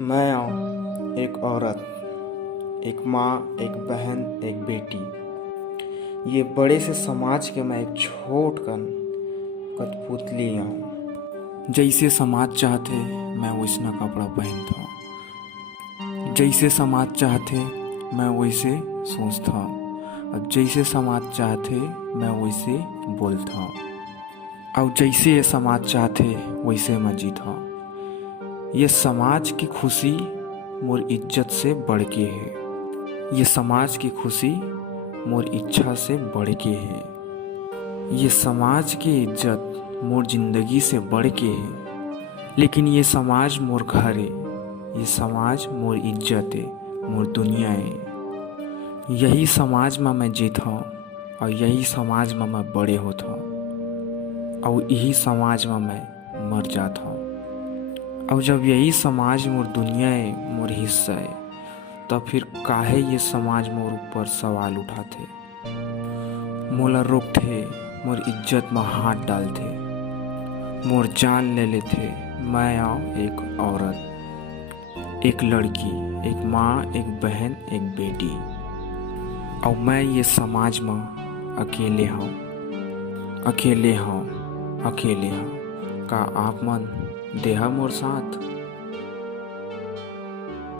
मैं आऊँ एक औरत, एक माँ, एक बहन, एक बेटी, ये बड़े से समाज के मैं एक छोट कन कठपुतली आऊँ। जैसे समाज चाहते मैं वैसना कपड़ा पहनता, जैसे समाज चाहते मैं वैसे सोचता, और जैसे समाज चाहते मैं वैसे बोलता, और जैसे ये समाज चाहते वैसे मैं जीता। ये समाज की खुशी मोर इज्जत से बढ़ के है, ये समाज की खुशी मोर इच्छा से बढ़ के है, ये समाज की इज्जत मोर जिंदगी से बढ़ के है। लेकिन ये समाज मोर घर है, ये समाज मोर इज्जत है, मोर दुनिया है। यही समाज में मैं जीता हूँ, और यही समाज में मैं बड़े होता हूँ, और यही समाज में मैं मर जाता हूँ। और जब यही समाज मोर दुनिया है, मोर हिस्सा है, तब फिर काहे ये समाज मोर ऊपर सवाल उठाते, मोला रोकते, मोर इज्जत में हाथ डालते, मोर जान ले लेते। मैं आऊँ एक औरत, एक लड़की, एक माँ, एक बहन, एक बेटी, और मैं ये समाज में अकेले हूँ, अकेले हूँ, अकेले हूँ। का आप मन देहा मोर साथ?